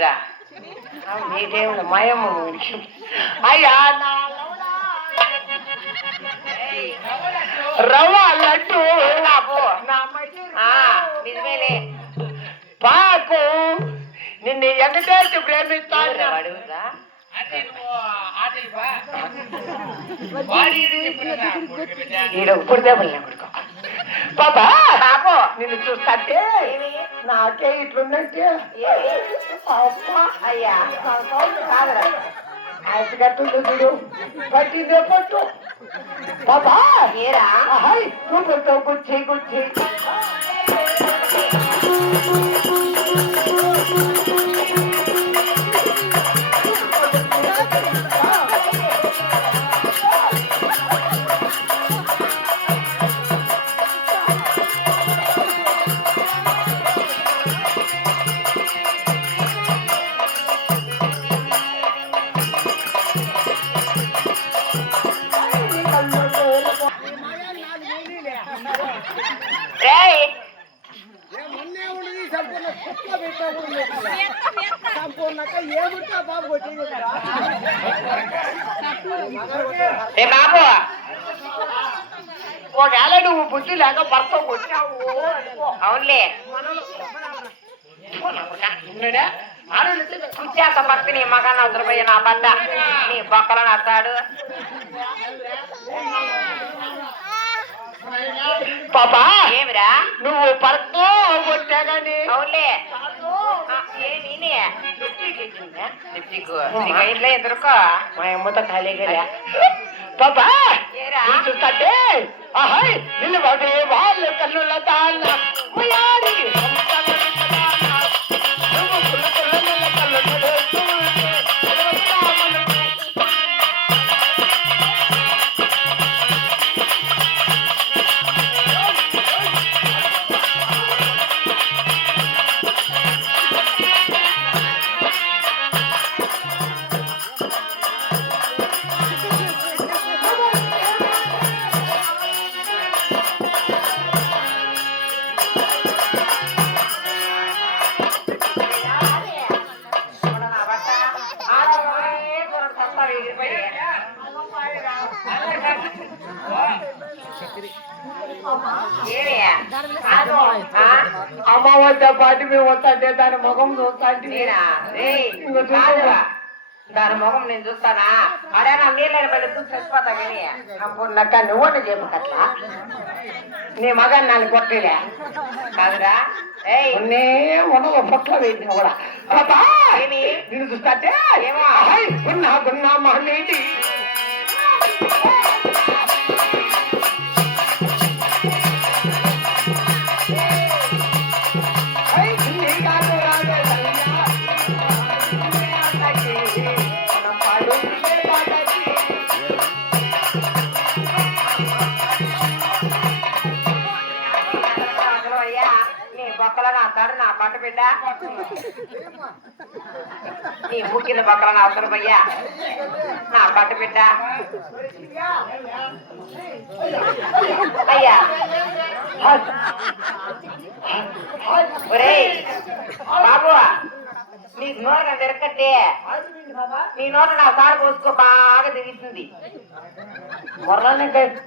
ఆడికిరా నీకేమి మాయమ్మ అయ్యా రవ్వ లడ్డు నిజమేలే పాకు నిన్ను ఎంతేసి ప్రేమిస్తాడు అడుగురా బాబా బాబు నిన్ను చూస్తాంటే నాకే ఇట్లుందంటే అయ్యా కాదురా ఐసు కట్టు చూడు పట్టిందే పట్టు బాబా ఏరా నువ్వుతో గుచ్చి గుచ్చి బాబు ఒకవేళ నువ్వు బుద్ధి లేక భర్త కొట్టావు అవునులే కుచ్చాక భక్తి నీ మగాన్ని అవసరపోయి నా బంద నీ బొక్కలను అత్తాడు పాపా ఏమిరా నువ్వు భర్త కొట్టాగాని అవునులే ఇంట్లో ఎదురుకో మా అమ్మతో ఖాళీగా పాపా చూస్తాంటే నిన్ను బాబే వాళ్ళు కన్నుల దాన్న అమ్మవద్ద పాటి మేము వస్తాంటే దాని ముఖం చూస్తాంటే దాని ముఖం నేను చూస్తానా అరే నా నీళ్ళని మళ్ళీ చూసి చచ్చిపోతా కానీ అప్పుడు నువ్వు చెప్పకట్లా నీ మగన్ నన్ను కొట్టలే కాదురా ఉండవు పొట్ల వేసిన కూడా నేను చూస్తాంటే ఏమో గున్నా మహేటి బొక్కలను అవుతాడు నా పట్ట బిడ్డ నీ ముక్కిన బొక్కలను అవసరం అయ్యా నా పట్ట బిడ్డ అయ్యా ఒరే బాబు నీ నోరుగా తిరగట్టే నీ నోట నా సార్ పోసుకో బాగా తిరుగుతుంది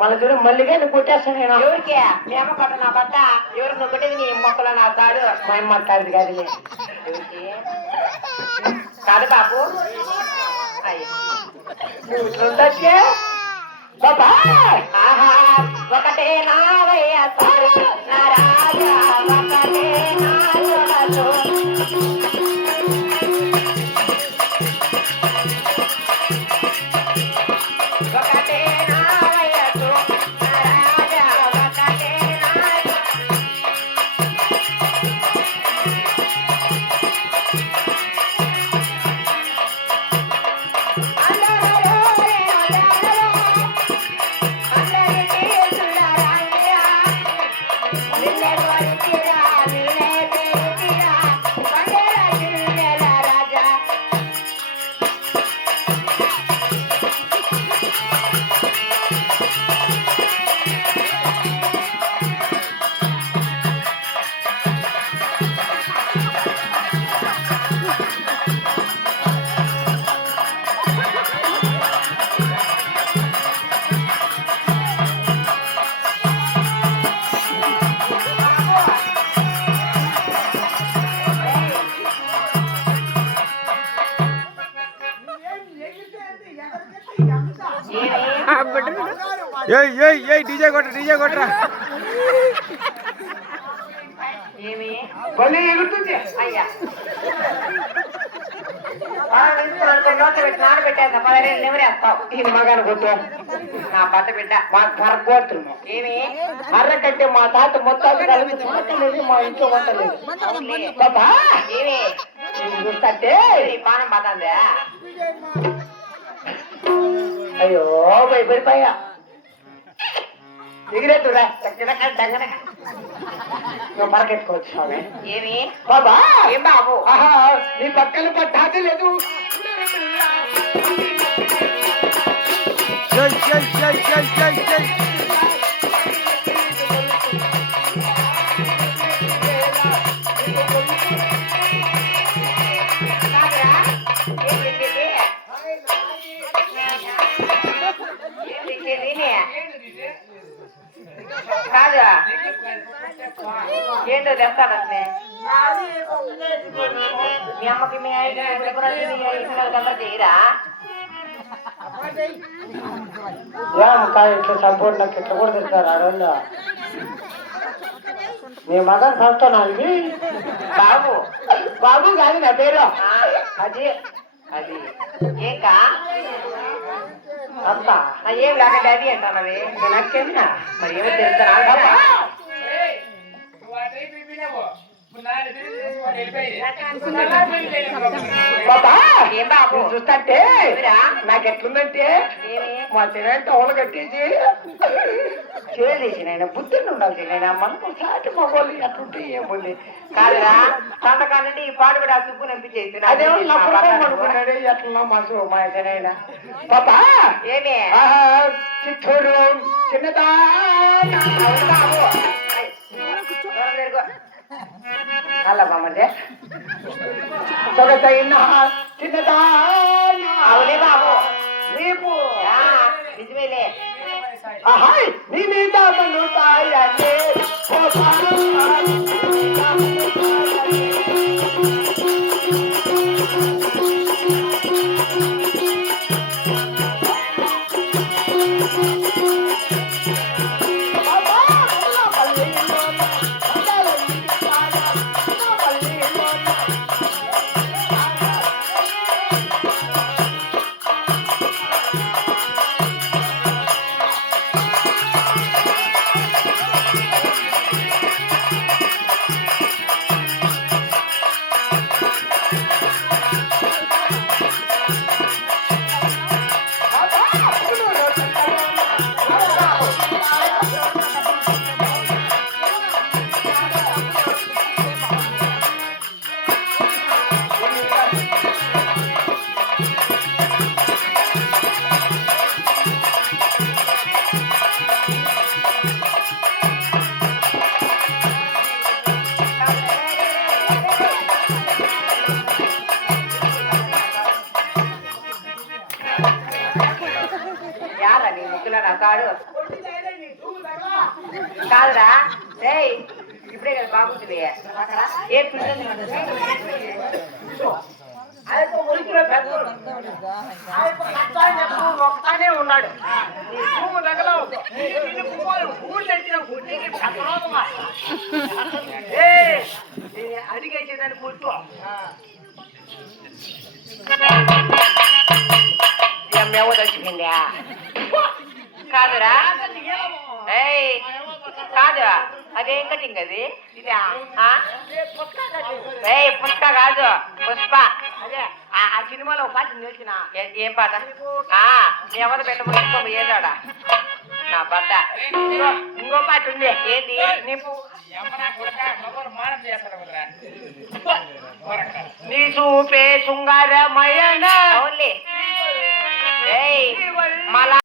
మన చూడు మళ్ళీగా నువ్వు కొట్టేస్తాను నేను ఎవరికే మేమ పట్ట నా బట్ట ఎవరు నువ్వు కొట్టేది నీ మొక్కలో నా తాడు మా అమ్మ కాదు కాదు ఎవరికి కాదు బాబు నువ్వు బాబా ఒకటే నావయ్య నా రాజా ఒకటే నా డీజే కొట్రా ఏమి బలి ఎగురుతుంది అయ్యా నానబెట్టేస్తా 15 నిమిరేస్తావు ఈ మగాను కొట్టు నా బట్ట బిడ్డ మా కరగోతున్నాం ఏమి అర్రకంటే మా తాత మొత్తాలు కలిపి వంటలేదు మా ఇంట్లో వంటలేదు బాబా ఏమి చూస్తే ఈ పానం బాగుందా అయ్యో భయపడిపోయా ఎగిరేతురా నువ్వు మరకెత్తుకోవచ్చు స్వామి ఏమి బాబా ఏం బాబు ఆహా నీ పక్కన పట్టాది లేదు కాదు ఏంటో తెస్తారట్నే మీ అమ్మకి మీ అందరూ చేయరా కాదు ఇట్లా సంపూర్ణ ఇట్లా కూడా తింటారు ఆడవాళ్ళు నీ మగన్ సంస్థనా ఇది బాబు బాబు కాదు నా పేరు అది అది ఏంకా అత్త ఏం లేకంటే అది అంటానవి నాకేనా మరి ఏమో తెలుస్తారా బాబా ఏం బాబు చూస్తే నాకు ఎట్లుందంటే మా తినంటే ఓలు కట్టేసి చేసి నేను బుద్ధిని ఉండాలి నేను మనకు సాటి మగోళ్ళు ఎట్లుంటే ఏముంది కాదురా సంతకాలంటే ఈ పాడు కూడా సుబ్బు నంపించేసి అదేమో అనుకున్నాడు ఎట్లా మాకు మా తినైనా పాపా ఏమి చిత్తూరు చిన్నదా బాబు అలా బామ్మదే సొగసైన చిన్నదా అవునే బాబు నీకు నిజమేలే ఆహాయ్ నీ మీద మనుతాయనే యారా నీ ముగ్గులో నా కాడు కాదురా ఏయ్ ఇప్పుడే కదా బాగుంటుంది ఏ ఒకతానే ఉన్నాడు అడిగేసేదాన్ని కూర్చో మేమో తెచ్చిపోయిందా కాదురా ఏయ్ కాదు అదేం కటింగ్ అది ఏయ్ పుష్ప కాదు పుష్ప అదే ఆ సినిమాలో పాట నేర్చిన ఏం పాట ఎవరు పెట్టబోయి ఏదాడా నా భర్త ఇంకో పాట ఉంది ఏంది నీ చూపే శృంగారమయన అవునులే ఏయ్ మళ్ళా